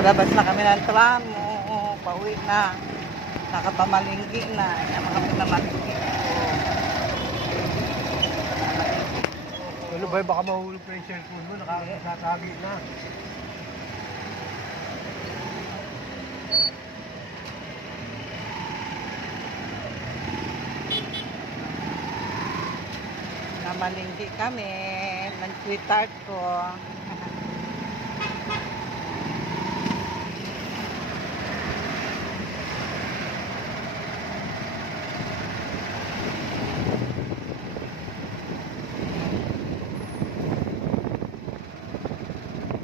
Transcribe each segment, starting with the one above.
Palabas na kami ng tramo. Pauwi na. Nakapamalinggi na. Yung mga pinamalinggi ko. Ano ba, baka mahulog na yung cellphone mo, nakakasagi na. Namalinggi kami ng sweetheart ko.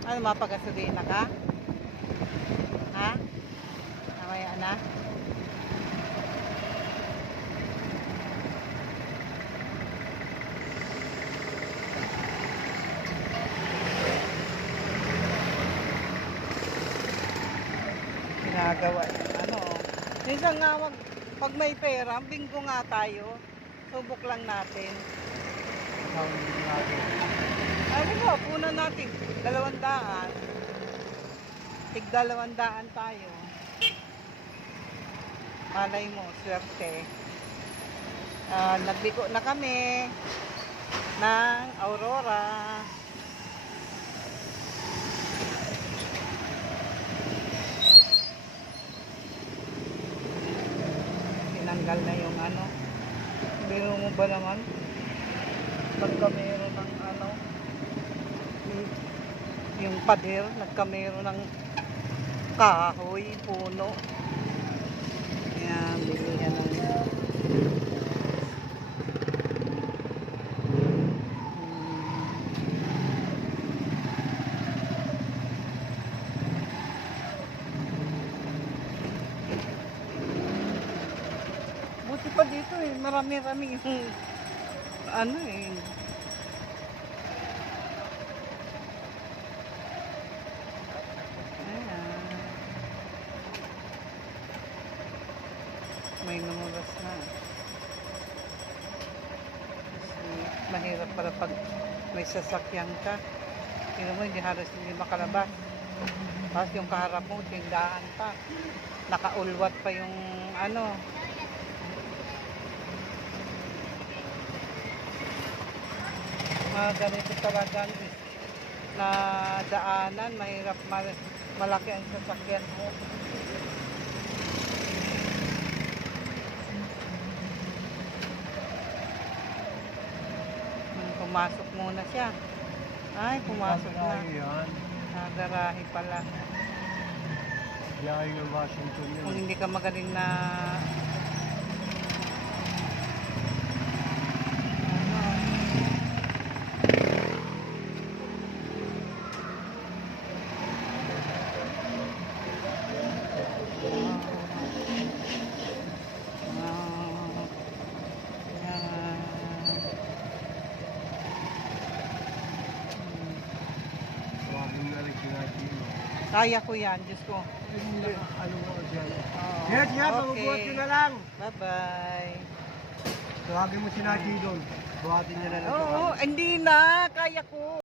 Ano, mapagasolina ka? Ha? Namaya na? Ginagawa yung ano. Minsan nga pag may pera, bingo nga tayo. Subok lang natin. Ano ba, punan natin 200. Tig 200 tayo. Malay mo, swerte. Nagbigo na kami ng Aurora. Tinanggal na yung ano. Biro mo ba naman? Pagka meron ng ano, yung pader, nagkamero ng kahoy, puno. Ayan, bilihan ng buti pa dito eh, marami-rami yung ano eh. May lumabas na. Kasi mahirap pala pag may sasakyan ka. Hindi mo, hindi makalabas. Tapos yung kaharap mo, tindahan pa. Nakaulwat pa yung ano. Mga ganito talaga na daanan, mahirap malaki ang sasakyan mo. Pumasok muna siya. Ay, pumasok na. Nagarahe pala. Biyahe ng Washington yun. Kung hindi ka magaling na kaya ko yan, Diyos ko. Ano mo dyan? Yes, mabubuhat ko na lang. Bye-bye. Tawagin mo si Naji doon. Buhatin niya na lang. Oo, hindi na. Kaya ko.